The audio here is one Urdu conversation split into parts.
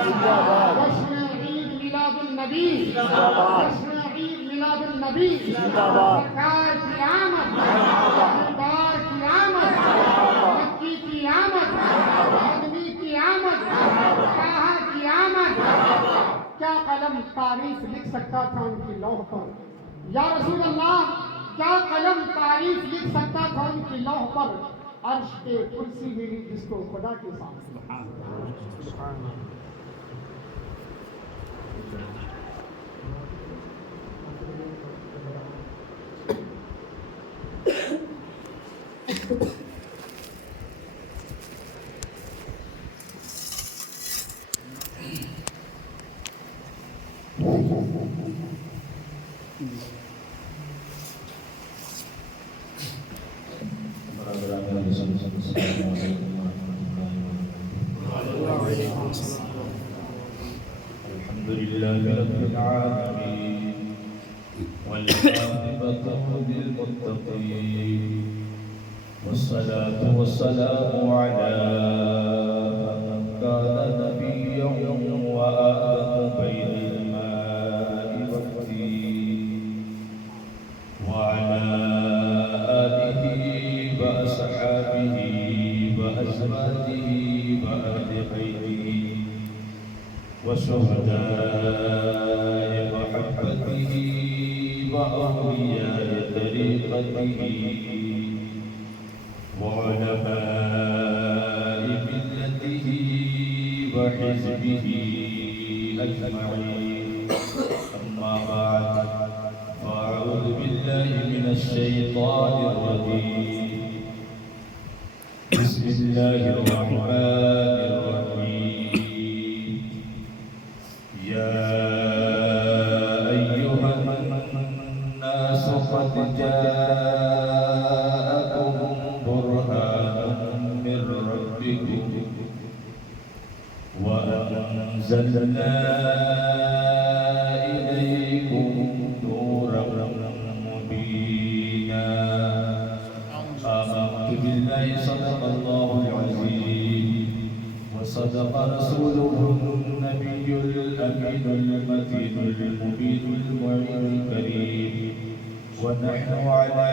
جشن عید میلاد النبی، جشن عید میلاد النبی، سرکار کی آمد، سرکار کی آمد، مکی کی آمد، مدنی کی آمد، طٰہٰ کی آمد۔ کیا قلم تعریف لکھ سکتا تھا ان کی لوح پر؟ یا رسول اللہ کیا قلم تعریف لکھ سکتا تھا ان کی لوح پر؟ عرش کے کرسی ملی جس کو خدا کے سامنے۔ الحمد لله رب العالمين والعاقبة للمتقين والصلاة والسلام على من كان نبيا وآدم بين الماء والدين وعلى آله وأصحابه وأزواجه وأهل بيته وشهداء محبته وأولياء طريقته وعلماء ملته وحزبه أجمعين. أما بعد فأعوذ بالله من الشيطان الرجيم. بسم الله الرحمن الرحيم. يا أيها الناس قد جاءكم برهان من ربكم وأنزلنا إليكم نورا مبينا. آمنت بالله صدق الله العظيم وصدق رسوله النبي الأمين المتين المبين المعين الكريم ونحن على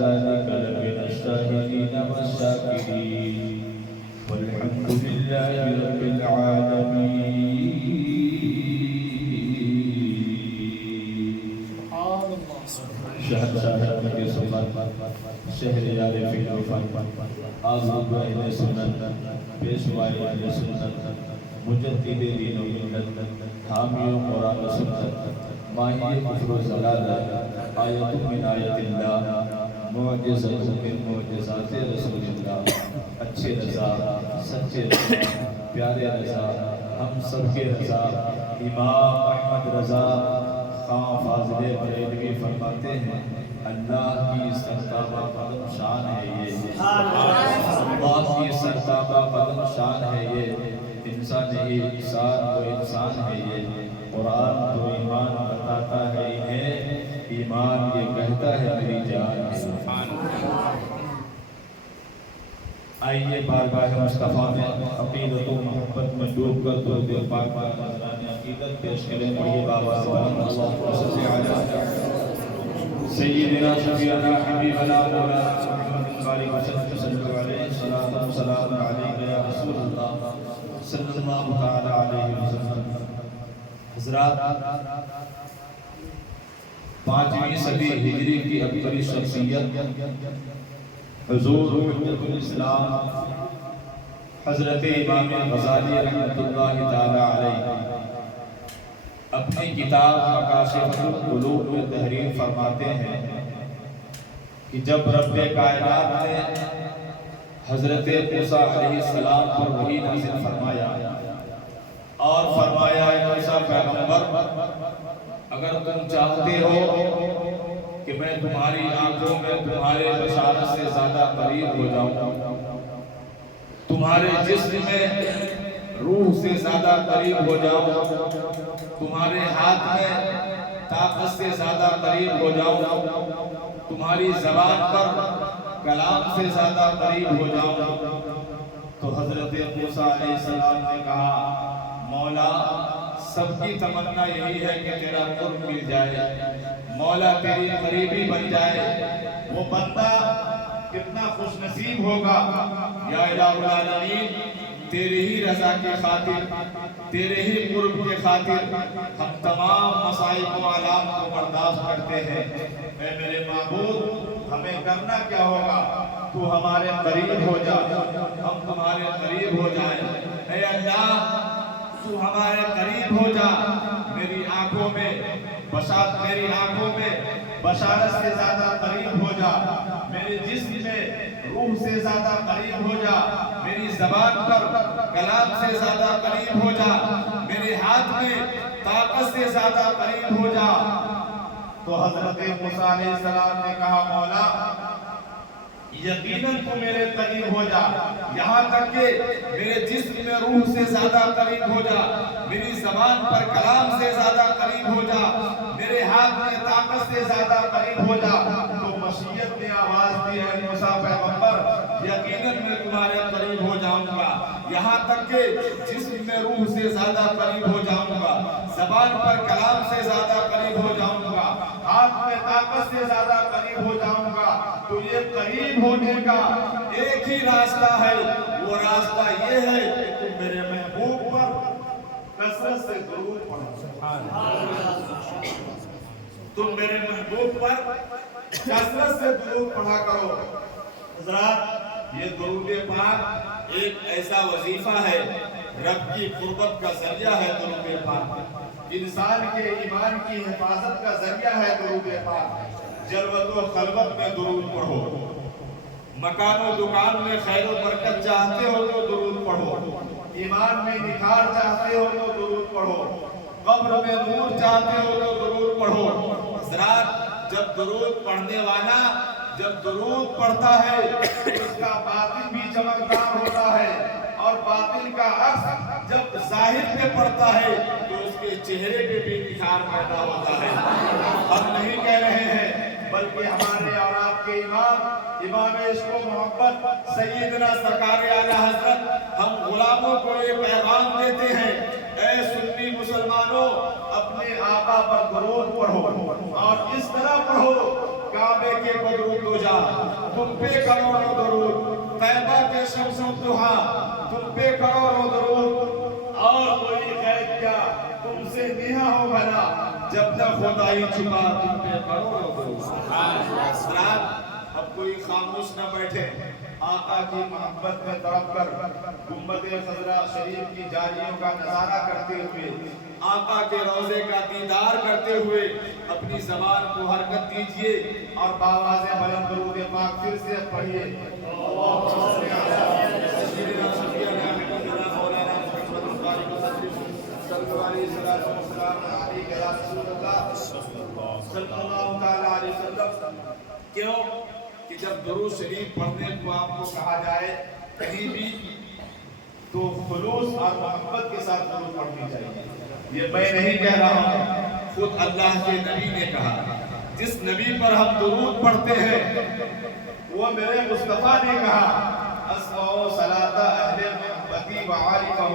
ذلك لمن الشاهدين والشاكرين والحمد لله رب العالمين. شهد کے سنت شہر یار فی الوفات آزاد اہل سنت پیشوائے اہل سنت مجدد دین و ملت حامی قرآن و سنت ماہی کفر و ضلالت آیت من آیت اللہ معجزت من معجزات رسول اللہ. اچھے رضا سچے رضا پیارے رضا ہم سب کے رضا امام احمد رضا خان فاضل بریلوی فرماتے ہیں اللہ کی سرتابہ قدم شان ہے یہ، اللہ کی سرتابہ قدم شان ہے یہ، انسان نہیں انسان تو انسان ہے یہ، قرآن تو ایمان بتاتا ہے انہیں، ایمان یہ کہتا ہے میری جان ہے. آئیے بارگاہ مصطفیٰ میں عقیدت و محبت میں ڈوب کر درود پاک پر نذرانِ عقیدت پیش کریں. پڑھیے بابا اللہم صلی علی سیدنا شفیعنا حبیبنا مولانا محمد بارک وسلم صلی اللہ علیہ صلاۃ و سلام علیک یا رسول اللہ صلی اللہ تعالی علیہ وسلم. حضرات، 5ویں صدی ہجری کی ابتری شخصیت حضور حجت الاسلام حضرت امام غزالی رحمۃ اللہ تعالی علیہ اپنی کتاب مکاشف القلوب میں تحریر فرماتے ہیں کہ جب رب کائنات نے حضرت موسیٰ علیہ السلام پر وحی نازل فرمایا اور فرمایا اے موسیٰ پیغمبر اگر تم چاہتے ہو کہ میں تمہاری آنکھوں میں تمہارے بشارت سے زیادہ قریب ہو جاؤں، تمہارے جسم میں روح سے زیادہ قریب ہو جاؤں، تمہارے ہاتھ میں طاقت سے زیادہ قریب ہو جاؤں، تمہاری زبان پر کلام سے زیادہ قریب ہو جاؤں، تو حضرت موسیٰ علیہ السلام نے کہا مولا سب کی تمنا یہی ہے کہ تیرا قرب مل جائے، مولا تیری قریبی بن جائے۔ وہ بندہ کتنا خوش نصیب ہوگا۔ یا الہ العالمین، تیری ہی رضا کی خاطر، تیرے ہی قرب کے خاطر ہم تمام مصائب و آلام کو برداشت کرتے ہیں۔ اے میرے معبود، ہمیں کرنا کیا ہوگا؟ تو ہمارے قریب ہو جا، ہم تمہارے قریب ہو جائیں۔ اے اللہ، تو ہمارے قریب ہو جا، میری آنکھوں میں بشارت سے زیادہ قریب ہو جا، میرے جسم میں روح سے زیادہ قریب ہو جا، میری زبان پر کلام سے زیادہ قریب ہو جا، میرے ہاتھ میں طاقت سے زیادہ قریب ہو جا۔ تو حضرت موسیٰ علیہ السلام نے کہا مولا یقیناً تو میرے قریب ہو جا، یہاں تک کہ میرے جسم میں روح سے زیادہ قریب ہو جا، میری زبان پر کلام سے زیادہ قریب ہو جا، میرے ہاتھ میں طاقت سے زیادہ قریب ہو جا۔ تو مشیت نے آواز دی ہے موسیٰ پیغمبر یقیناً میں تمہارے قریب ہو جاؤں گا، یہاں تک کہ جسم میں روح سے زیادہ قریب ہو جاؤں گا، زبان پر کلام سے زیادہ قریب ہو جاؤں گا، ہاتھ میں طاقت سے زیادہ قریب ہو جاؤں گا۔ تو یہ قریب ہونے کا ایک ہی راستہ ہے، وہ راستہ یہ ہے کہ تم میرے محبوب پر کثرت سے درود پڑھو، تم میرے محبوب پر کثرت سے درود پڑھا کرو۔ حضرات، یہ درود پاک ایک ایسا وظیفہ ہے، رب کی قربت کا ذریعہ ہے درود پاک، انسان کے ایمان کی حفاظت کا ذریعہ ہے درود پاک۔ جلوت و خلوت میں درود پڑھو، مکان و دکان میں خیر و برکت چاہتے ہو تو درود پڑھو، ایمان میں نکھار چاہتے ہو تو درود پڑھو، قبر میں نور چاہتے ہو تو درود پڑھو۔ حضرات، جب درود پڑھنے والا جب درود پڑھتا ہے اس کا باطن بھی چمکدار ہوتا ہے، اور باطن کا عکس جب ظاہر پہ پڑتا ہے تو اس کے چہرے پہ بھی نکھار پیدا ہوتا ہے۔ ہم نہیں کہہ رہے ہیں بلکہ ہمارے اور آپ کے امام عشق و محبت سیدنا سرکار اعلیٰ حضرت ہم غلاموں کو یہ پیغام دیتے ہیں، اے سنی مسلمانوں، اپنے آقا پر درود پڑھو، اور اس طرح پڑھو کعبے کے بدرود ہو جا، تم پہ کروڑوں درود، طیبہ کے شمس و ضحا تم پہ کروڑوں درود، اور کوئی غیب کیا تم سے نہا ہو بھلا، جب تک خدائی چھپا تم پہ کروڑوں درود۔ حضرات، اب کوئی خاموش نہ بیٹھے، آقا کی محبت میں تڑپ کر گنبد خضرا شریف کی جالیوں کا نظارہ کرتے ہوئے، آقا کے روضے کا دیدار کرتے ہوئے اپنی زبان کو حرکت دیجئے اور بآواز بلند درود پاک پھر سے پڑھیے۔ کیوں کہ جب درود شریف پڑھنے کو آپ کو کہا جائے کہیں بھی تو خلوص اور محبت کے ساتھ درود پڑھنی چاہیے۔ یہ میں نہیں کہہ رہا ہوں، خود اللہ کے نبی نے کہا، جس نبی پر ہم درود پڑھتے ہیں وہ میرے مصطفیٰ نے کہا، اسمعوا صلاۃ اہل محبتی وعارفہ،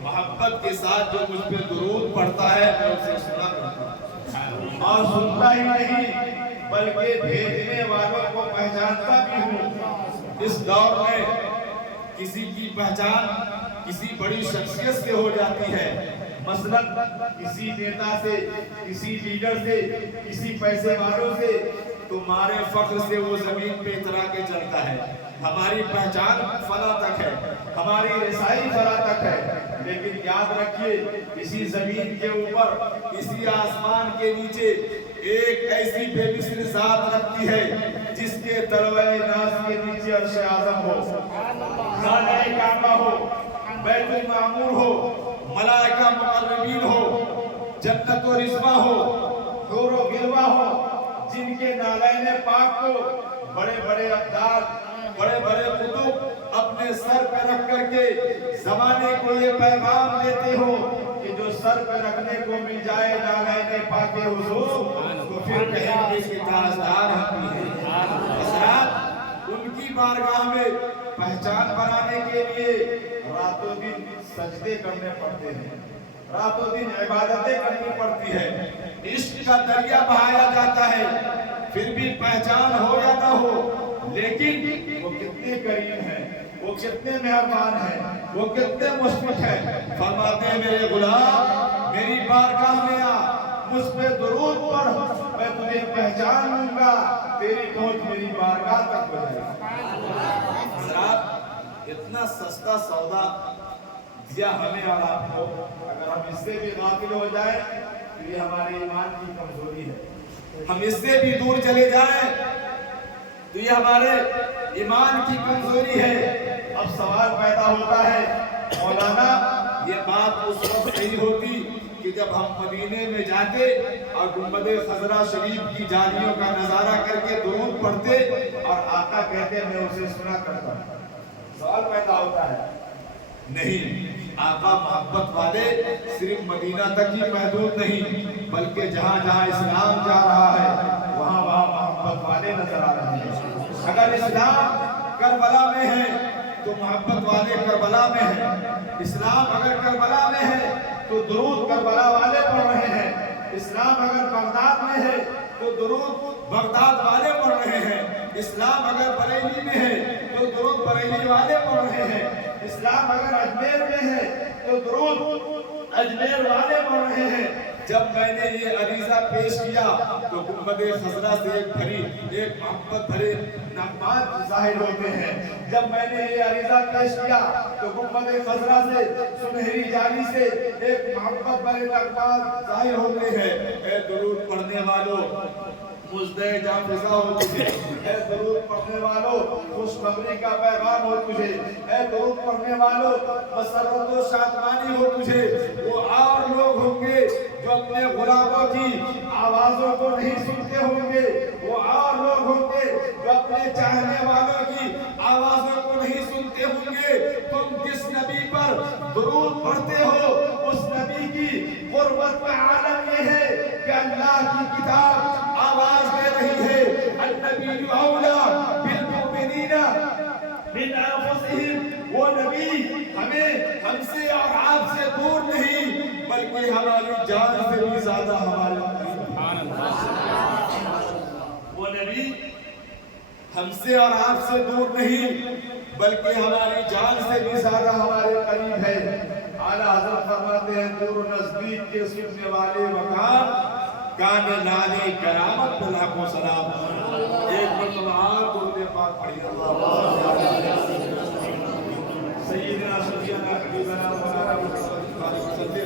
محبت کے ساتھ جو مجھ پہ درود پڑھتا ہے میں اسے سنا کرتا ہوں، اور سنتا ہی نہیں بلکہ بھیجنے والوں کو پہچانتا بھی ہوں۔ اس دور میں کسی کی پہچان کسی بڑی شخصیت سے ہو جاتی ہے، مثلا کسی نیتا سے، کسی لیڈر سے، کسی پیسے والوں سے، تمہارے فخر سے وہ زمین پہ اترا کے چلتا ہے، ہماری پہچان فلاں تک ہے، ہماری رسائی فلاں تک ہے، لیکن یاد رکھیے اسی زمین کے اوپر، اسی آسمان کے نیچے ایک ایسی بے مثل ذات رکھتی ہے جس کے تلوائے ناز کے نیچے عرش اعظم ہو، خانہ کعبہ ہو، بیت المعمور ہو، ملائکہ مقربین ہو، جنت و رضوہ ہو، حور و غلوہ ہو، جن کے نالین پاک کو بڑے بڑے ابدال، بڑے بڑے قطب اپنے سر پہ رکھ کر کے زمانے کو یہ پیغام دیتے ہو کہ جو سر پہ رکھنے کو مل جائے نالین پاک حضور تو پھر کہیں گے کہ تاجدار ہم بھی ہیں۔ حضرات، ان ان کی بارگاہ میں پہچان بنانے کے لیے راتوں دن سجدے کرنے پڑتے ہیں، راتوں دن عبادتیں کرنی پڑتی ہے، عشق کا دریا بہایا جاتا ہے، پھر بھی پہچان ہو یا نہ ہو، لیکن وہ کتنے کریم ہیں، وہ کتنے مہربان ہیں، وہ کتنے مشفق ہیں۔ فرماتے ہیں میرے غلام میری بارگاہ میں آ، مجھ پہ درود پڑھ، میں تجھے پہچان لوں گا، تیری پہنچ میری بارگاہ تک ہو جائے گی۔ حضرات اتنا سستا سودا دیا ہمیں اور آپ کو، اگر ہم اس سے بھی غافل ہو جائیں تو یہ ہمارے ایمان کی کمزوری ہے، ہم اس سے بھی دور چلے جائیں تو یہ ہمارے ایمان کی کمزوری ہے۔ اب سوال پیدا ہوتا ہے مولانا یہ بات اس وقت صحیح ہوتی کہ جب ہم مدینے میں جاتے اور گنبد خضرا شریف کی جالیوں کا نظارہ کر کے درود پڑھتے اور آقا کہتے میں اسے سنا کرتا ہوں۔ سوال پیدا ہوتا ہے نہیں، آقا محبت والے صرف مدینہ تک ہی محدود نہیں، بلکہ جہاں جہاں اسلام جا رہا ہے وہاں وہاں محبت والے نظر آ رہے ہیں۔ اگر اسلام کربلا میں ہے تو محبت والے کربلا میں ہیں، اسلام اگر کربلا میں ہے تو درود کربلا والے پڑھ رہے ہیں، اسلام اگر بغداد میں ہے تو درود بغداد والے پڑھ رہے ہیں، اسلام اگر بریلی میں ہے تو درود بریلی والے پڑھ رہے ہیں، اسلام اگر اجمیر میں ہے تو درود اجمیر والے پڑھ رہے ہیں۔ جب میں نے یہ عریضہ پیش کیا تو گنبد خضرا سے ایک محبت بھرے نغمات ظاہر ہوتے ہیں۔ جب میں نے یہ عریضہ پیش کیا تو گنبد خضرا سے سنہری جالی سے ایک محبت بھرے نغمات ظاہر ہوتے ہیں۔ اے درود پڑھنے والوں مزدے جاں فضا ہو تجھے، اے درود پڑھنے والوں خوشخبری کا پیغام ہو تجھے، اے درود پڑھنے والوں مسرت و شادمانی ہو تجھے۔ وہ اور لوگ ہوں گے جو اپنے غلاموں کی آوازوں کو نہیں سنتے ہوں گے، وہ اور لوگ ہوں گے جو اپنے چاہنے والوں کی آوازوں کو نہیں سنتے ہوں گے۔ تم جس نبی پر درود پڑھتے ہو اس نبی کی قربت کا عالم یہ ہے کہ اللہ کی کتاب آواز دے رہی ہے، النبی اولا بالمؤمنین من انفسہم۔ وہ نبی ہم سے اور آپ سے دور نہیں بلکہ ہماری جان سے بھی زیادہ ہمارے قریب ہے۔ وہ نبی ہم سے اور آپ سے دور نہیں بلکہ ہماری جان سے بھی زیادہ ہمارے قریب ہے۔ اعلیٰ حضرت فرماتے ہیں دور و نزدیک کے سننے والے مقام کان نانے کرامت پر لاکھوں سلام۔ ایک مرتبہ آپ درود پاک پڑھیے سیدنا شفیعنا حبیبنا مولانا محمد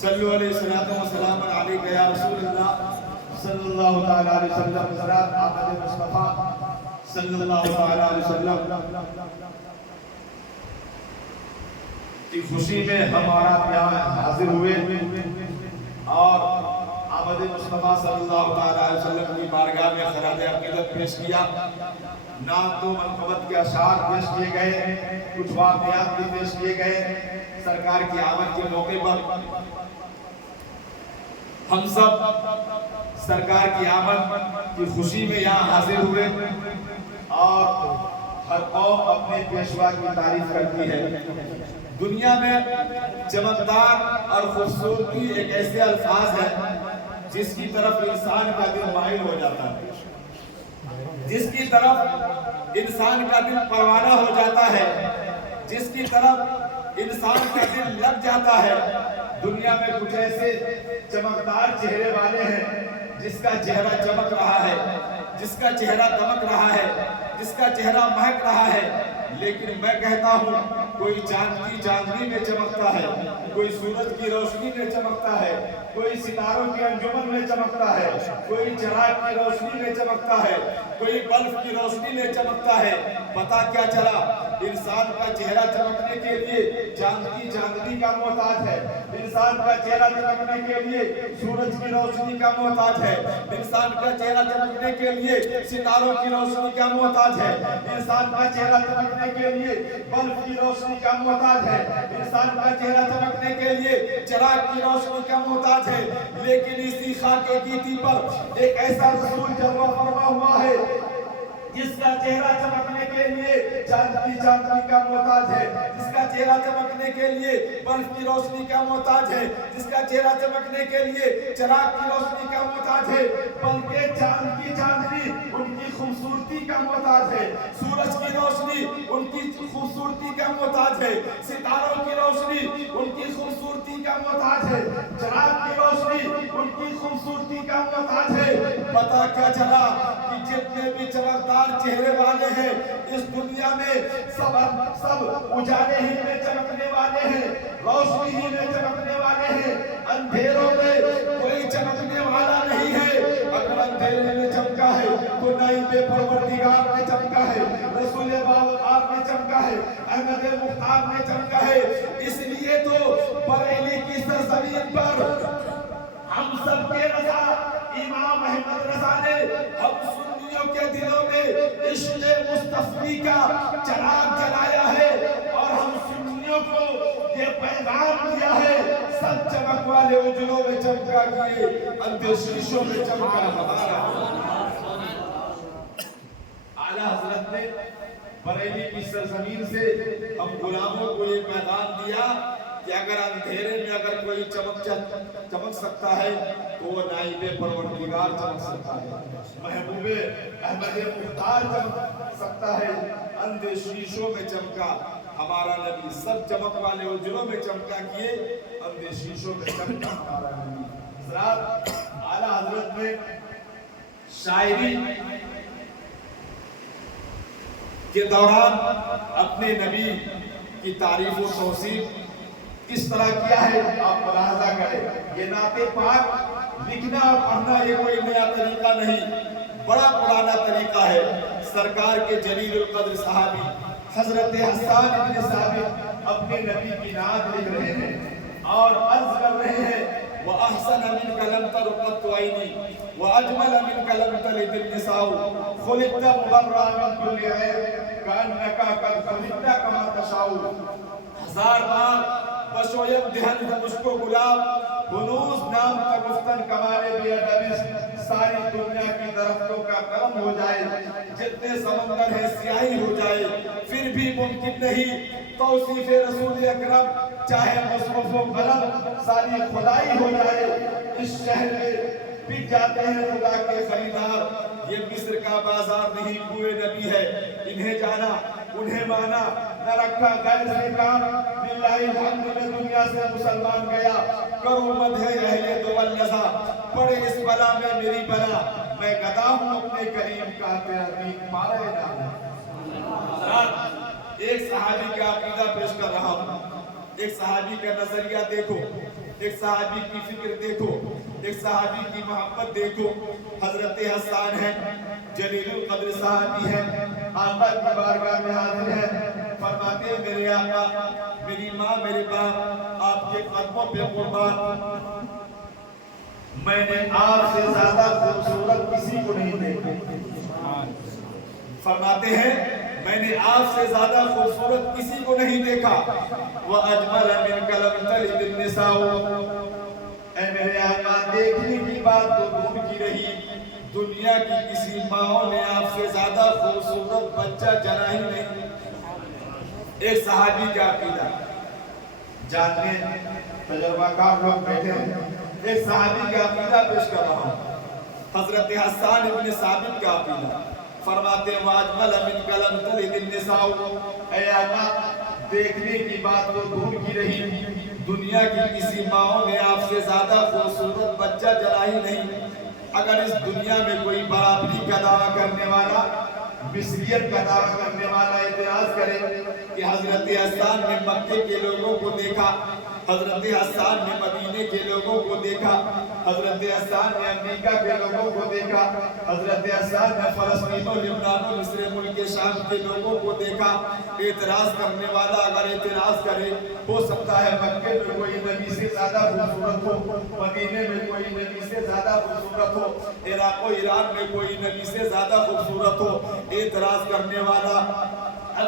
صلو علیہ الصلوۃ والسلام علیک یا رسول اللہ صلی اللہ تعالی علیہ وسلم۔ حضرات احمد مصطفیٰ صلی اللہ تعالی علیہ وسلم کی خوشی میں ہمارا یہاں حاضر ہوئے اور احمد مصطفیٰ صلی اللہ تعالی علیہ وسلم کی بارگاہ میں خراج عقیدت پیش کیا، نعت و منقبت کے اشعار پیش کیے گئے، کچھ واقعات بھی پیش کیے گئے۔ سرکار کی آمد کے موقع پر ہم سب سرکار کی آمد کی خوشی میں یہاں حاضر ہوئے اور ہر قوم اپنے پیشوا کی تعریف کرتی ہے۔ دنیا میں چمکدار اور خوبصورتی ایک ایسے الفاظ ہے جس کی طرف انسان کا دل مائل ہو جاتا ہے، جس کی طرف انسان کا دل پروانہ ہو جاتا ہے، جس کی طرف انسان کا دل لگ جاتا ہے۔ دنیا میں کچھ ایسے چمکدار چہرے والے ہیں جس کا چہرہ چمک رہا ہے، جس کا چہرہ دمک رہا ہے، جس کا چہرہ مہک رہا ہے، لیکن میں کہتا ہوں کوئی چاند کی چاندنی میں چمکتا ہے، کوئی سورج کی روشنی میں چمکتا ہے، کوئی ستاروں کی انجمن میں چمکتا ہے، کوئی چراغ کی روشنی میں چمکتا ہے، کوئی بلب کی روشنی میں چمکتا ہے۔ پتہ کیا چلا؟ انسان کا چہرہ چمکنے کے لیے چاند کی چاندنی کا محتاج ہے، انسان کا چہرہ چمکنے کے لیے سورج کی روشنی کا محتاج ہے، انسان کا چہرہ چمکنے کے لیے ستاروں کی روشنی کا محتاج ہے، انسان کا چہرہ چمکنے کے لیے بلب کی روشنی کا محتاج ہے، انسان کا چہرہ چمکنے کے لیے چراغ کی روشنی کا محتاج ہے۔ لیکن اسی خاک گیتی پر ایک ایسا رسول جلوہ فرما ہوا ہے جس کا چہرہ چمکنے کے لیے چاندنی کا محتاج ہے، جس کا چہرہ چمکنے کے لیے برف کی روشنی کا محتاج ہے، جس کا چہرہ چمکنے کے لیے چراغ کی روشنی کا محتاج ہے، بلکہ چاند کی چاندنی ان کی خوبصورتی کا محتاج ہے، سورج کی روشنی ان کی خوبصورتی کا محتاج ہے، ستاروں کی روشنی ان کی خوبصورتی کا محتاج ہے، چراغ کی روشنی ان کی خوبصورتی کا محتاج ہے۔ پتہ کیا چلا کہ جتنے بھی چمکدار چہرے والے ہیں اس دنیا میں سب اجالے ہی میں چمکنے والے ہیں، روشنی ہی میں چمکنے والے ہیں، اندھیروں میں کوئی چمکنے والا نہیں ہے۔ اگر اندھیرے میں چمکا ہے تو نائب پروردگار نے چمکا ہے، رسول باوقار نے چمکا ہے، احمد مختار نے چمکا ہے۔ اس لیے تو بریلی کی سرزمین پر ہم سب کے رضا امام احمد رضا نے ہم سنیوں کے دلوں میں عشق مصطفی کا چراغ جلایا ہے، اور ہم سنیوں کو یہ پیغام دیا ہے، سب چمک والے اجلوں میں چمکا کیے، اندھے شیشوں میں چمکا ہمارا۔ اعلیٰ حضرت نے بریلی کی سرزمین سے ہم غلاموں کو یہ پیغام دیا کہ اگر اندھیرے میں اگر کوئی چمک سکتا ہے تو وہ نائب پروردگار چمک سکتا ہے، محبوب احمد مختار چمک سکتا ہے، اندھے شیشوں میں چمکا ہمارا نبی، سب چمک والے اجروں میں چمکا کیے، اندھے شیشوں میں چمکا ہمارا نبی۔ حضرات، اعلیٰ حضرت نے شاعری کے دوران اپنے نبی کی تعریف و توصیف کس طرح کیا ہے آپ ملاحظہ کریں۔ یہ نعت پاک لکھنا اور پڑھنا یہ کوئی نیا طریقہ نہیں، بڑا پرانا طریقہ ہے۔ سرکار کے جلیل القدر صحابی حضرت حسان بن ثابت اپنے نبی کی نعت لکھ رہے ہیں اور عرض کر رہے ہیں وَأَحْسَنَ مِنْكَ لَمْ تَرُ قَطُّ عَيْنِي وَأَجْمَلَ مِنْكَ لَمْ تَلِدِ النِّسَاءُ خُلِقْتَ مُبَرَّأً مِنْ كُلِّ عَيْبٍ كَأَنَّكَ قَدْ خُلِقْتَ كَمَا تَشَاءُ۔ ہزار بار بشویم دہن مجھ کو گلاب، ہنوز نام کا گفتن کمانے بے ادبی، ساری دنیا کی درختوں کا کرم ہو جائے، جتنے سمندر ہے سیاہی ہو جائے، پھر بھی ممکن نہیں توصیف رسول اکرم، چاہے مصرف و قلم ساری خدائی ہو جائے۔ اس شہر میں بک جاتے ہیں خدا کے خریدار، یہ مصر کا بازار نہیں، بوئے نبی ہے، انہیں جانا انہیں مانا، نہ رکھا غیر سے کام، للہ الحمد میں دنیا سے مسلمان گیا، کرو مدح اہل دول نزا، پڑے اس بلا میں میری بلا، میں گدا ہوں اپنے کریم کا تیرا دین پارے نہ۔ ایک صحابی کا عقیدہ پیش کر رہا ہوں، ایک صحابی کا نظریہ دیکھو، ایک صحابی کی فکر دیکھو، ایک صحابی کی محبت دیکھو۔ حضرت حسان ہے، جلیل القدر صحابی ہے، آقا کی بارگاہ میں حاضر ہے، فرماتے ہیں میرے آقا، میری ماں میرے باپ آپ کے قدموں پہ قربان، میں نے آپ سے زیادہ خوبصورت کسی کو نہیں دیکھا۔ فرماتے ہیں میں نے آپ سے زیادہ خوبصورت کسی کو نہیں دیکھا۔ وَأَجْمَلَ مِنْكَ لَمْ تَلِدِ النِّسَاءُ، اے میرے آقا دیکھنے کی بات تو دور کی رہی، دنیا کی کسی ماں نے آپ سے زیادہ خوبصورت بچہ جنا ہی نہیں۔ ایک صحابی کا عقیدہ جانتے ہیں، تجربہ کار لوگ بیٹھے ہیں، ایک صحابی کا عقیدہ پیش کر رہا ہوں، حضرت حسان بن ثابت کا عقیدہ۔ فرماتے ہیں وَأَجْمَلَ مِنْكَ لَمْ تَلِدِ النِّسَاءُ، اے آقا دیکھنے کی بات تو دور کی رہی، دنیا کی کسی ماں نے آپ سے زیادہ خوبصورت بچہ جنا ہی نہیں۔ اگر اس دنیا میں کوئی برابری کا دعویٰ کرنے والا، مثلیت کا دعویٰ کرنے والا اعتراض کرے کہ حضرت حسان نے مکے کے لوگوں کو دیکھا، حضرت حسان نے مدینے کے لوگوں کو دیکھا، حضرت حسان نے امریکہ کے لوگوں کو دیکھا، حضرت حسان نے فلسطین و لبنان و مصر ملک شام کے لوگوں کو دیکھا، اعتراض کرنے والا اگر اعتراض کرے، ہو سکتا ہے مکے میں کوئی نبی سے زیادہ خوبصورت ہو، مدینے میں کوئی نبی سے زیادہ خوبصورت ہو، عراق و ایران میں کوئی نبی سے زیادہ خوبصورت ہو۔ اعتراض کرنے والا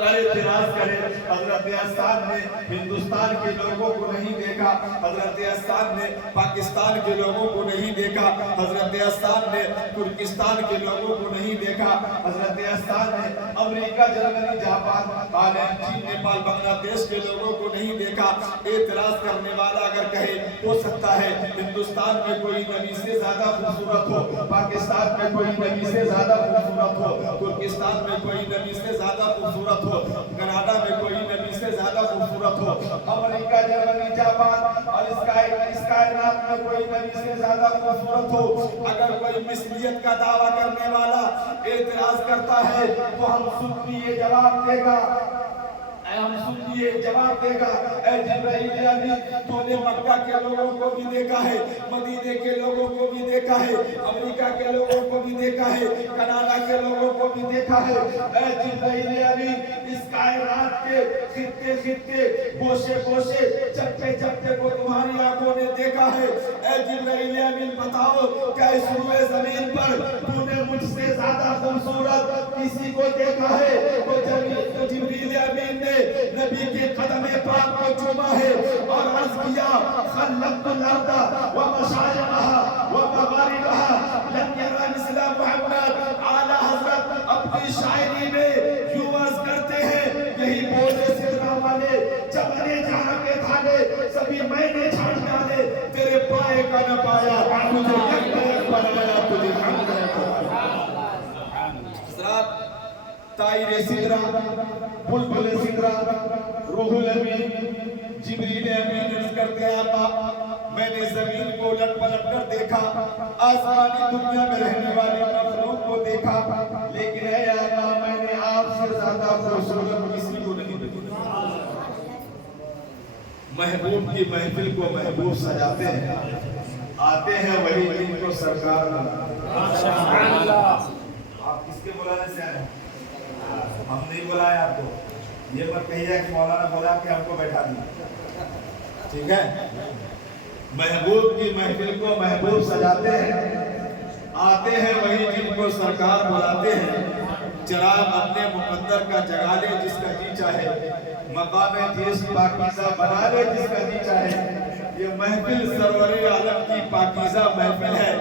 اگر اعتراض کرے حضرت اسد نے ہندوستان کے لوگوں کو نہیں دیکھا، حضرت اسد نے پاکستان کے لوگوں کو نہیں دیکھا، حضرت اسد نے ترکستان کے لوگوں کو نہیں دیکھا، حضرت اسد نے امریکہ، جرمنی، جاپان، تھائیلینڈ، چین، نیپال، بنگلہ دیش کے لوگوں کو نہیں دیکھا۔ اعتراض کرنے والا اگر کہے ہو سکتا ہے ہندوستان میں کوئی نبی سے زیادہ خوبصورت ہو، پاکستان میں کوئی نبی سے زیادہ خوبصورت ہو، ترکستان میں کوئی نبی سے زیادہ خوبصورت ہو، کینیڈا میں کوئی نبی سے زیادہ خوبصورت ہو، امریکہ، جرمنی، جاپان اور اس کائنات میں کوئی نبی سے زیادہ خوبصورت ہو، اگر کوئی مثلیت کا دعویٰ کرنے والا اعتراض کرتا ہے تو ہم سنی یہ جواب دے گا، ہم سنیے جواب دے گا، اے جبرائیل امین، تو نے مکہ کے لوگوں کو بھی دیکھا ہے، مدینے کے لوگوں کو بھی دیکھا ہے، امریکہ کے لوگوں کو بھی دیکھا ہے، کینیڈا کے لوگوں کو بھی دیکھا ہے، اے جبرائیل امین، اس کائنات کے خطے خطے، گوشے گوشے، چپے چپے کو تمہاری آنکھوں نے دیکھا ہے، اے جبرائیل امین بتاؤ کیا اس روئے زمین پر تو نے مجھ سے زیادہ خوبصورت کسی کو دیکھا ہے؟ تو جبرائیل امین نے نبی کے قدم پاک کو چوما ہے اور عرض کیا خلقت الارض ومشارقها ومغاربها لم ير مثل محمد۔ اعلیٰ حضرت اپنی شاعری میں یوں عرض کرتے ہیں، یہی بولے سدرا والے چمنے جہاں کے تھالے سبھی میں نے چھاڑ ڈالے، تیرے پائے کا نہ پایا، تجھے یک بیک بنایا، تجھے حمد ہے۔ حضرات طائر سدرا، بلبل سدرا، روح الامین، جبریل امین عرض کرتے ہیں آقا میں نے زمین کو الٹ پلٹ کر دیکھا، آسمانی دنیا میں رہنے والی مخلوق کو دیکھا، لیکن اے آقا میں نے آپ سے زیادہ خوبصورت کسی کو نہیں دیکھا۔ محبوب کی محفل کو محبوب سجاتے ہیں، آتے ہیں وہی جن کو سرکار آپ کس کے بلانے سے آئے؟ ہم نہیں بلائے آپ کو، یہ مت کہیے کہ مولانا بولا کہ ہم کو بیٹھا دیا، ٹھیک ہے؟ محبوب کی محفل کو محبوب سجاتے ہیں، آتے ہیں وہی جن کو سرکار بلاتے ہیں، چراغ اپنے مقدر کا جگا لے جس کا جی چاہے، مقام جیس پاکیزہ بنا لے جس کا جی چاہے، یہ محفل سرور عالم کی پاکیزہ محفل ہے،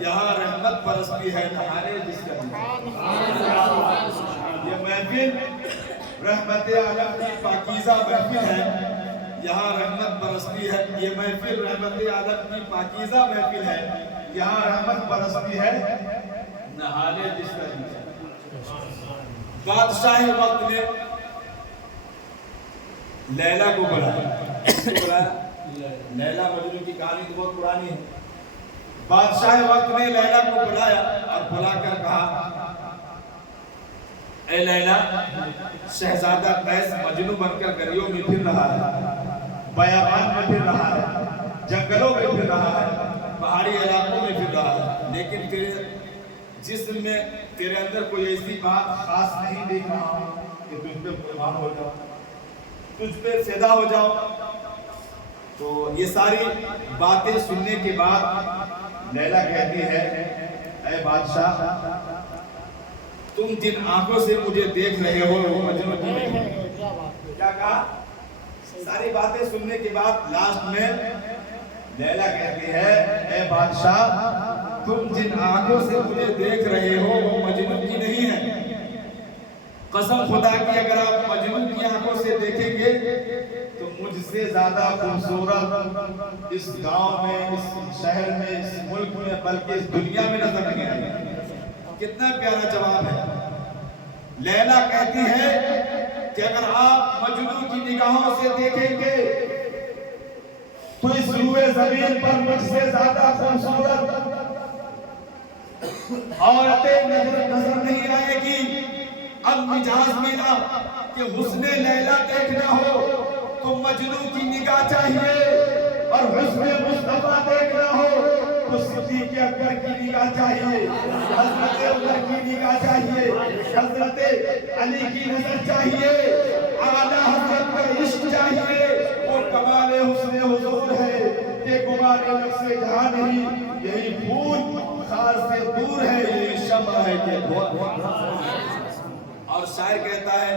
یہاں رحمت برستی ہے نہانے جس کا جی چاہے۔ یہ محفل رحمت عالم کی پاکیزہ محفل ہے، یہاں رحمت برستی ہے، یہ محفل رحمت عالم کی پاکیزہ محفل ہے، یہاں رحمت برستی ہے نہالے جس کا جی چاہے۔ بادشاہ وقت نے لیلا کو بلایا، لیلا مجنون کی کہانی تو بہت پرانی ہے، بادشاہ وقت نے لیلا کو بلایا اور بلا کر کہا اے لیلا، شہزادہ قیس مجنون بن کر گلیوں میں پھر رہا ہے، بیابان میں پھر رہا ہے، جنگلوں میں پھر رہا ہے، پہاڑی علاقوں میں پھر رہا ہے، لیکن تیرے جسم میں تیرے اندر کوئی ایسی بات خاص نہیں دیکھ رہا ہوں کہ تجھ پہ قربان ہو جاؤ، تجھ پہ فدا ہو جاؤ۔ تو یہ ساری باتیں سننے کے بعد لیلا کہتی ہے اے بادشاہ تم جن آنکھوں سے مجھے دیکھ رہے ہو وہ مجنون کی نہیں۔ کیا کہا؟ ساری باتیں سننے کے بعد لاسٹ میں لیلا کہتی ہے اے بادشاہ تم جن آنکھوں سے مجھے دیکھ رہے ہو وہ مجنون کی نہیں ہے، قسم خدا کی اگر آپ مجنون کی آنکھوں سے دیکھیں گے تو مجھ سے زیادہ خوبصورت اس گاؤں میں، اس شہر میں، اس ملک میں، بلکہ اس دنیا میں نظر نہیں آئے۔ کتنا پیارا جواب ہے۔ لیلا کہتی ہے کہ اگر آپ مجنون کی نگاہوں سے دیکھیں گے تو اس روئے زمین پر مجھ سے زیادہ خوبصورت عورتیں نظر نہیں آئے گی۔ اب مجاز ملا کہ حسن لیلا دیکھنا ہو تو مجنون کی نگاہ چاہیے، اور حسن مصطفیٰ دیکھنا ہو تو صدیق اکبر کی نگاہ چاہیے، حضرت عمر کی نگاہ چاہیے، حضرت علی کی نظر چاہیے، اعلیٰ حضرت کا عشق چاہیے۔ وہ کمال حسن حضور ہے کہ گمان نفس جہاں نہیں، یہی پھول خار سے دور ہے، یہی شمع ہے کہ بہت۔ اور شاعر کہتا ہے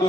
2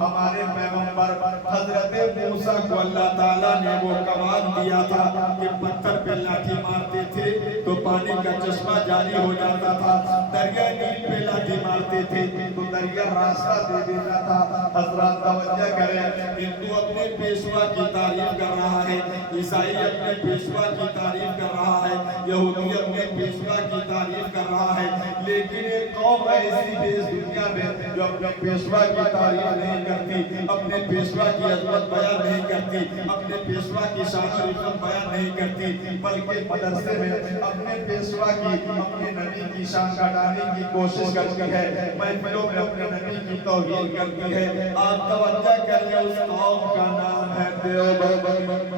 ہمارے پیغمبر حضرت موسیٰ کو اللہ تعالیٰ نے وہ کمان دیا تھا کہ پتھر پہ لاٹھی مارتے تھے تو پانی کا چشمہ جاری ہو جاتا تھا، دریا نیل پہ لاٹھی مارتے تھے تو دریا راستہ دے دیتا تھا۔ حضرات توجہ کریں، ہندو اپنے پیشوا کی تعریف کر رہا ہے، عیسائی اپنے پیشوا کی تعریف کر رہا ہے، یہودی اپنے پیشوا کی تعریف کر رہا ہے، لیکن ایک قوم ایسی ہے اس دنیا میں جو اپنے پیشوا کی تعریف نہیں کرتی، اپنے پیشوا کی عظمت بیان نہیں کرتی، اپنے پیشوا کی شان و عظمت بیان نہیں کرتی، بلکہ مدرسے میں اپنے پیشوا کی، اپنے نبی کی شان گھٹانے کی کوشش کرتی ہے، محفلوں میں اپنے نبی کی توہین کرتی ہے۔ آپ توجہ کریے، اس قوم کا نام ہے دیوبند۔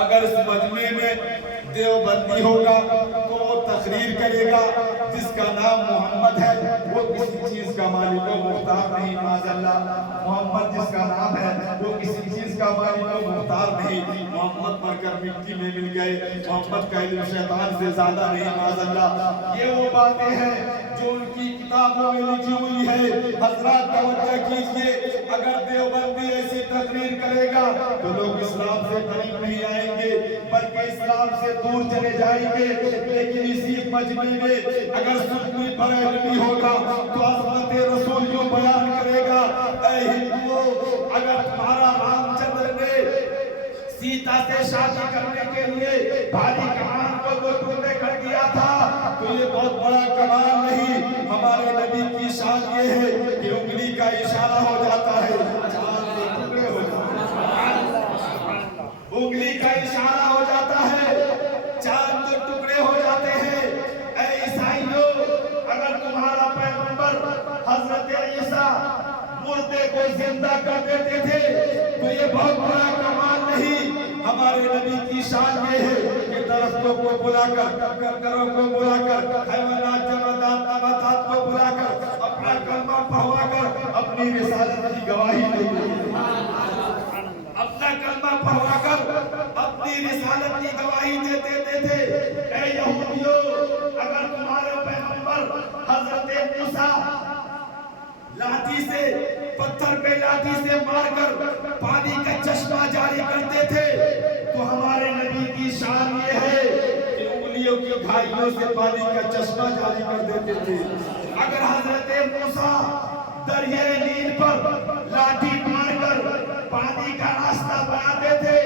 اگر اس مجمع میں دیوبندی ہوگا تو وہ تقریر کرے گا جس کا نام محمد ہے، وہ کسی چیز کا مالک و مختار نہیں، معاذ اللہ۔ محمد جس کا نام ہے وہ کسی چیز کا مالک و مختار نہیں، محمد مر کر مٹی میں مل گئے، محمد کا علم شیطان سے زیادہ نہیں، معاذ اللہ۔ یہ وہ باتیں ہیں جو ان کی کتابوں میں لکھی ہوئی ہے۔ حضرات توجہ کیجئے، اگر دیوبندی ایسی تقریر کرے گا تو لوگ اسلام سے قریب نہیں آئیں گے بلکہ اسلام سے دور چلے جائیں گے، لیکن اسی مجمع میں اگر سنی بریلوی ہوگا تو عظمت رسول یوں بیان کرے گا، اے ہندوؤں، اگر تمہارا رام چندر نے سیتا سے شادی کرنے کے لیے بھاری کمان کو دو ٹکڑے کر دیا تھا تو یہ بہت بڑا کمان نہیں، ہمارے نبی کی شان یہ ہے کہ انگلی کا اشارہ ہو جاتا ہے، انگلی کا اشارہ ہو جاتا ہے، چاند ٹکڑے ہو جاتے ہیں۔ اے عیسائیوں، اگر تمہارا پیغمبر حضرت عیسیٰ مردے کو زندہ کر دیتے تھے تو یہ بہت بڑا کمال نہیں، ہمارے نبی کی شان یہ ہے کہ درختوں کو بلا کر، کنکروں کو بلا کر، حیوانات جمادات نباتات کو بلا کر، اپنا کلمہ پڑھوا کر اپنی رسالت کی گواہی دیتے تھے، اپنا کلمہ پڑھوا کر اپنی رسالت کی گواہی دیتے تھے۔ اے یہودیوں، اگر تمہارے پیغمبر حضرت موسیٰ لاٹھی سے، پتھر پہ لاٹھی سے مار کر پانی کا چشمہ جاری کرتے تھے تو ہمارے نبی کی شان یہ ہے کہ انگلیوں کی گھائیوں سے پانی کا چشمہ جاری کر دیتے تھے۔ اگر حضرت موسیٰ دریائے نیل پر لاٹھی مار کر پانی کا راستہ بناتے تھے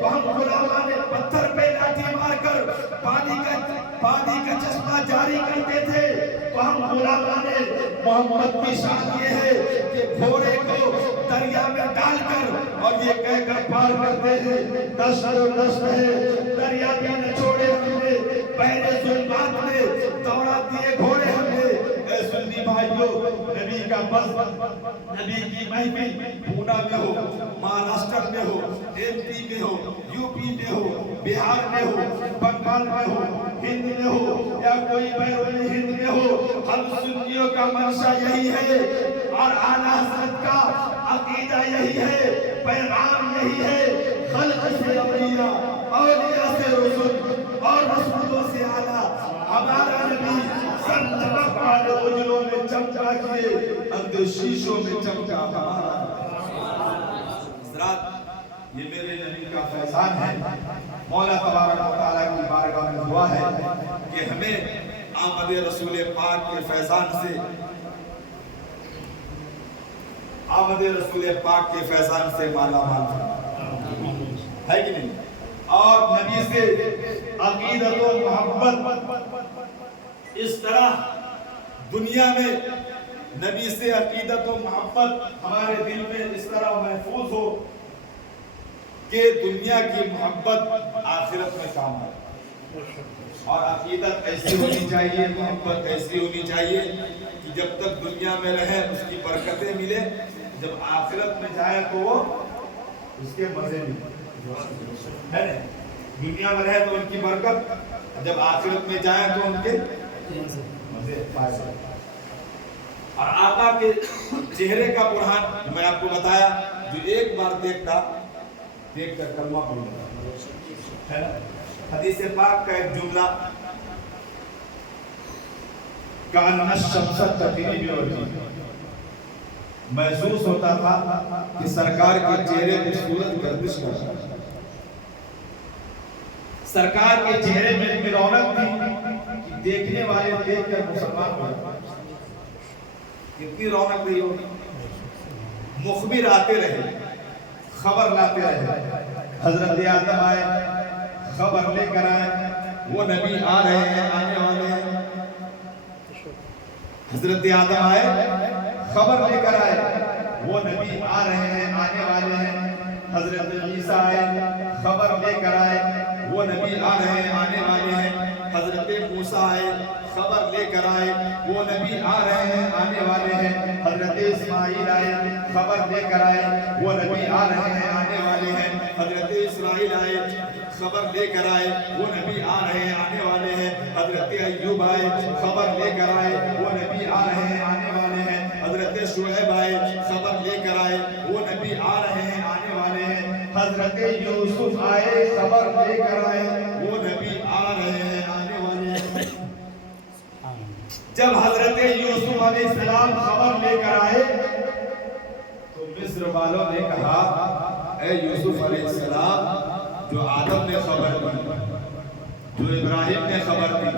تو ہم غلامان پتھر پہ لاٹھی مار کر پانی کا چشمہ جاری کرتے تھے تو ہم غلامان محمد کی شان یہ ہے کہ گھوڑے کو دریا میں ڈال کر اور یہ کہہ کر پار کرتے ہیں، دشت و دشت ہے، دریا بھی نہ چھوڑے ہم نے، پہلے ظلمات میں دوڑا دیے گھوڑے ہم نے۔ اے سنی بھائیوں، نبی کا بس، نبی کی محفل پونا میں ہو، مہاراشٹر میں ہو، ایم پی میں ہو، یو پی میں ہو، بہار میں ہو، بنگال میں ہو، ہند میں ہو یا کوئی بیرون ہند میں ہو، ہم سنیوں کا منشا یہی ہے اور اعلیٰ حضرت کا عقیدہ یہی ہے، پیغام یہی ہے، خلق سے اولیاء، اولیاء سے رسول اور رسولوں سے اعلیٰ۔ ہمارا نبی سنجمک والے اجروں میں چمکا کیے، اندر شیشوں میں چمکا ہمارا۔ حضرات، یہ میرے نبی کا فیضان ہے، مولا تبارک و تعالیٰ کی بارگاہ میں دعا ہے کہ ہمیں آمد رسول پاک کے فیضان سے، آمد رسول پاک کے فیضان سے مالا مال ہے کہ نہیں، اور نبی سے عقیدت و محبت اس طرح دنیا میں، نبی سے عقیدت و محبت ہمارے دل میں اس طرح محفوظ ہو کہ دنیا کی محبت آخرت میں کام ہے، اور عقیدت ایسی ہونی چاہیے، محبت ایسی ہونی چاہیے کہ جب تک دنیا میں رہے اس کی برکتیں ملے، جب آخرت میں جائے تو وہ اس کے مزے ملے، ہے نا؟ دنیا میں رہے تو ان کی برکت، جب آخرت میں جائے تو ان کے مزے پائے۔ اور آقا کے چہرے کا برہان میں آپ کو بتایا، جو ایک بار دیکھتا، دیکھ کر کلمہ پڑھتا ہے نا۔ حدیث پاک کا ایک جملہ، کان الشمس تغرب بوجهه، محسوس ہوتا تھا کہ سرکار کے چہرے میں سورج گردش کر رہا ہے. سرکار کے چہرے میں اتنی رونق تھی کہ دیکھنے والے دیکھ کر مسلمان ہو جاتے. اتنی رونق نہیں ہوگی. مخبر آتے رہے, خبر لاتے رہے. حضرت آدم آئے, خبر لے کر آئے, وہ نبی آ رہے ہیں, آنے والے ہیں. حضرت آدم آئے, خبر لے کر آئے, وہ نبی آ رہے ہیں, آنے والے ہیں. حضرت عیسیٰ آئے, خبر لے کر آئے, وہ نبی آ رہے ہیں, آنے والے ہیں. حضرت موسیٰ آئے, خبر لے کر آئے, وہ نبی آ رہے ہیں, آنے والے ہیں. حضرت اسماعیل آئے, خبر لے کر آئے, وہ نبی آ رہے ہیں, آنے والے ہیں. حضرت اسرائیل آئے, خبر لے کر آئے, وہ نبی آ رہے ہیں, آنے والے ہیں. حضرت ایوب آئے, خبر لے کر آئے, وہ نبی آ رہے ہیں, آنے والے ہیں. حضرت شعیب آئے, خبر لے کر آئے, وہ نبی آ رہے ہیں, آنے والے ہیں. حضرت یوسف آئے, خبر لے کر آئے, وہ نبی آ رہے ہیں, آنے والے ہیں. جب حضرت یوسف علیہ السلام خبر لے کر آئے تو مصر والوں نے کہا, اے یوسف علیہ السلام, جو آدم نے خبر دی, جو ابراہیم نے خبر دی,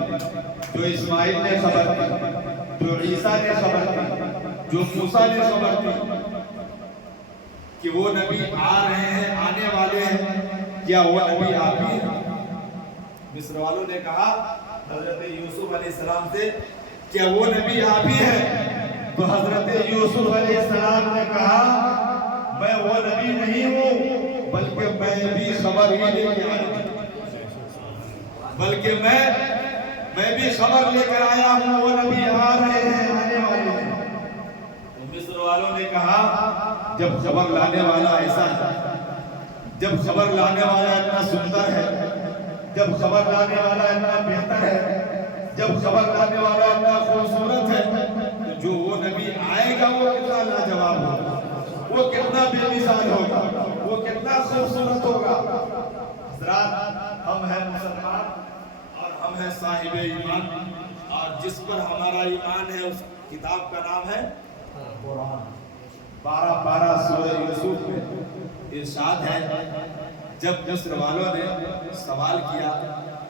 جو اسماعیل نے خبر دی, جو عیسیٰ نے خبر دی, جو موسیٰ نے خبر دی کہ وہ نبی آ رہے ہیں, آنے والے ہیں, کیا وہ نبی آپ ہی ہیں؟ مصر والوں نے کہا حضرت یوسف علیہ السلام سے, کیا وہ نبی آپ ہی ہیں؟ تو حضرت یوسف علیہ السلام نے کہا, میں وہ نبی نہیں ہوں, بلکہ میں بھی خبر ہی لے کے آیا ہوں, بلکہ میں بھی خبر لے کر آیا ہوں, وہ نبی آ رہے ہیں, آنے والے ہیں. تو مصر والوں نے کہا, جب خبر لانے والا ایسا ہے, جب خبر لانے والا اتنا سندر ہے, جب خبر لانے والا اتنا بہتر ہے, جب خبر لانے والا اتنا خوبصورت ہے, تو جو وہ نبی آئے گا وہ کتنا لاجواب ہوگا, وہ کتنا بے مثال ہوگا, وہ کتنا خوبصورت ہوگا. حضرات, ہم ہیں مسلمان اور ہم ہیں صاحب ایمان, اور جس پر ہمارا ایمان ہے اس کتاب کا نام ہے قرآن. 12 سورہ یوسف میں ارشاد ہے, جب مصر والوں نے سوال کیا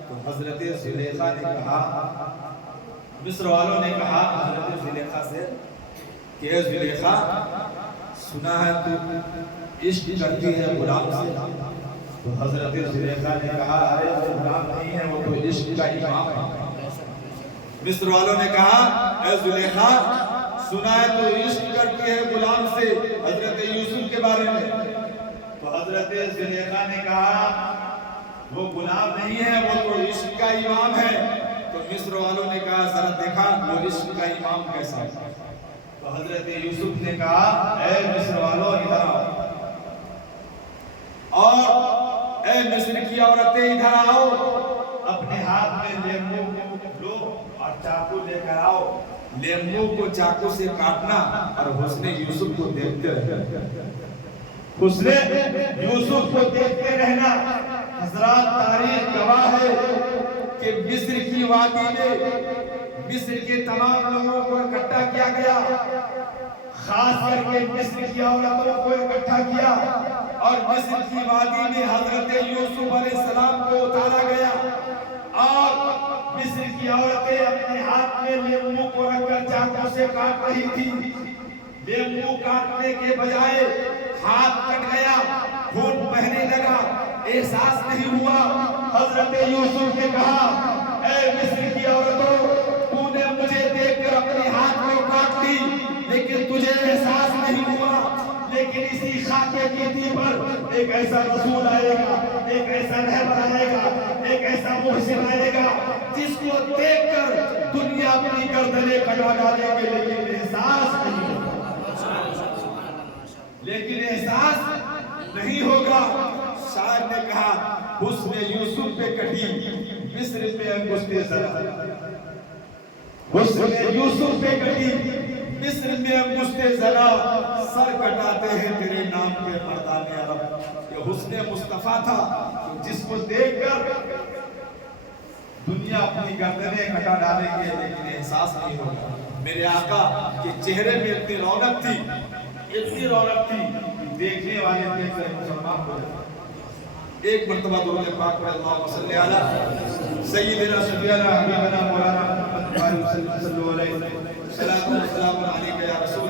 تو حضرت زلیخا نے کہا, مصر والوں نے کہا حضرت زلیخا سے کہ اے زلیخا, سنا ہے تو عشق کرتی ہے غلام سے. تو حضرت زلیخا نے کہا, ارے وہ غلام نہیں ہے, وہ تو عشق کا امام ہے. مصر والوں نے کہا, اے زلیخا, سنا ہے تو عشق کرتی ہے غلام سے حضرت یوسف کے بارے میں. تو حضرت زلیخا نے کہا, وہ غلام نہیں ہے, وہ تو عشق کا امام ہے. تو مصر والوں نے کہا, ذرا دیکھا وہ عشق کا امام کیسا ہے. تو حضرت یوسف نے کہا, اے مصر والوں ادھر آؤ, اور اے مصر کی عورتیں ادھر آؤ, اپنے ہاتھ میں لیمو لو اور چاقو لے کر آؤ. لیمو کو چاقو سے کاٹنا اور حسن یوسف کو دیکھتے رہنا, حسن یوسف کو دیکھتے رہنا. حضرات, تاریخ گواہ ہے کہ مصر کی وادی میں مصر کے تمام لوگوں کو اکٹھا کیا گیا, خاص کر کے مصر کی عورتوں کو اکٹھا کیا, اور مصر کی وادی میں حضرت یوسف علیہ السلام کو اتارا گیا, اور مصر کی عورتیں اپنے ہاتھ میں لیمو کو رکھ کر چاقو سے کاٹ رہی تھی. لیمو کاٹنے کے بجائے ہاتھ کٹ گیا, خون بہنے لگا, احساس نہیں ہوا. حضرت یوسف نے کہا, اے مصر کی عورتوں, تو نے مجھے دیکھ کر اپنے ہاتھ کو کاٹ لی, لیکن تجھے احساس نہیں ہوا. لیکن اسی خاکے کی تھی پر ایک ایسا رسول آئے گا, ایک ایسا رہبر آئے گا, ایک ایسا محسن آئے گا جس کو دیکھ کر دنیا اپنی گردنیں کٹا ڈالے گی, لیکن احساس نہیں ہوگا, لیکن احساس نہیں ہوگا. شاعر نے کہا, حسن یوسف پہ کٹی مصر پہ انگشت زنا, حسن یوسف پہ کٹی مصر میں انگشت زنا, سر کٹاتے ہیں تیرے نام پہ مردان عرب. یہ حسن مصطفیٰ تھا جس کو دیکھ کر دنیا اپنی گردنیں کٹا ڈالیں گے, لیکن احساس نہیں ہوگا. میرے آقا کے چہرے میں اتنی رونق تھی, اتنی رونق تھی دیکھنے والے دیکھ کر مسلمان ہو جاتے۔ ایک مرتبہ درود پاک پر اللہم صلی علی سیدنا شفیعنا حبیبنا مولانا محمد صلی اللہ علیہ وسلم صلاۃ و سلام علیک یا رسول